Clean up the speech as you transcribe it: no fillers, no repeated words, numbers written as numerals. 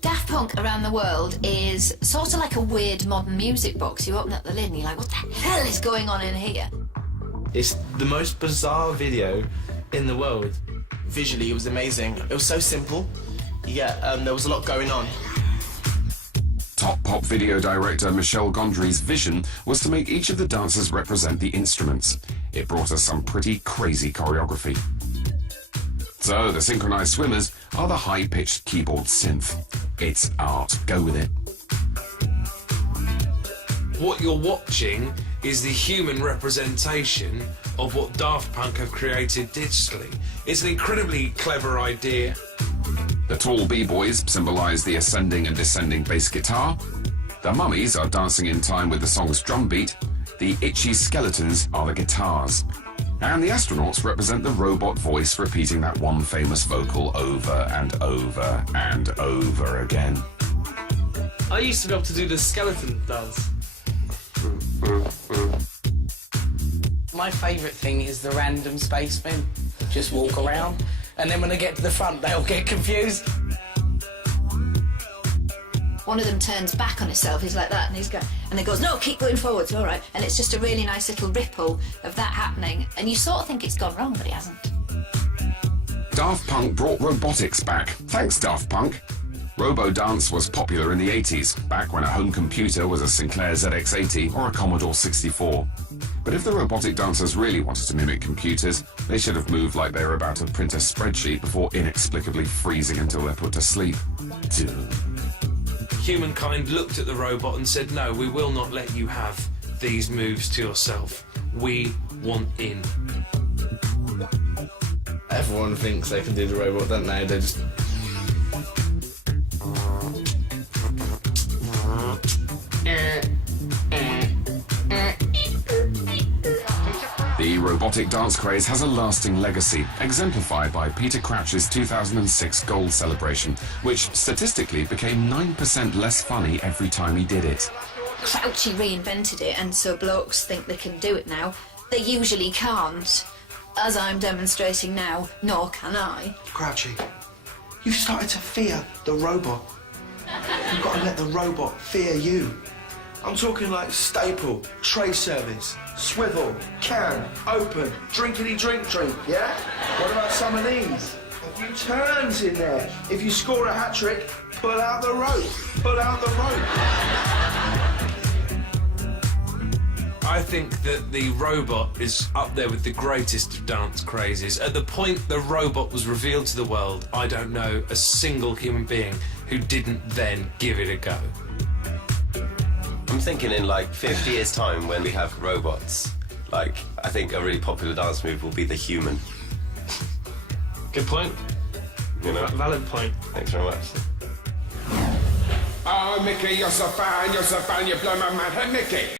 Daft Punk Around the World is sort of like a weird modern music box. You open up the lid and you're like, what the hell is going on in here? It's the most bizarre video in the world. Visually, it was amazing. It was so simple, yet there was a lot going on. Top pop video director Michel Gondry's vision was to make each of the dancers represent the instruments. It brought us some pretty crazy choreography. So, the synchronized swimmers are the high-pitched keyboard synth. It's art. Go with it. What you're watching is the human representation of what Daft Punk have created digitally. It's an incredibly clever idea. The tall b-boys symbolise the ascending and descending bass guitar. The mummies are dancing in time with the song's drum beat. The itchy skeletons are the guitars. And the astronauts represent the robot voice repeating that one famous vocal over and over and over again. I used to be able to do the skeleton dance. My favourite thing is the random spacemen. Just walk around, and then when they get to the front, they all get confused. One of them turns back on himself, he's like that, and he's going, and then goes, no, keep going forwards, all right. And it's just a really nice little ripple of that happening, and you sort of think it's gone wrong, but it hasn't. Daft Punk brought robotics back. Thanks, Daft Punk. Robo-dance was popular in the 80s, back when a home computer was a Sinclair ZX80 or a Commodore 64. But if the robotic dancers really wanted to mimic computers, they should have moved like they were about to print a spreadsheet before inexplicably freezing until they're put to sleep. Humankind looked at the robot and said, no, we will not let you have these moves to yourself. We want in. Everyone thinks they can do the robot, don't they? They just... The robotic dance craze has a lasting legacy, exemplified by Peter Crouch's 2006 Gold celebration, which statistically became 9% less funny every time he did it. Crouchy reinvented it, and so blokes think they can do it now. They usually can't. As I'm demonstrating now, nor can I. Crouchy, you've started to fear the robot. You've got to let the robot fear you. I'm talking like staple, tray service, swivel, can, open, drinkity drink, yeah? What about some of these? A few turns in there. If you score a hat-trick, pull out the rope, pull out the rope. I think that the robot is up there with the greatest of dance crazes. At the point the robot was revealed to the world, I don't know a single human being who didn't then give it a go. I'm thinking in like 50 years' time when we have robots, like, I think a really popular dance move will be the human. Good point. You know? Valid point. Thanks very much. Oh, Mickey, you're so fine, you blow my mind. Hey, Mickey!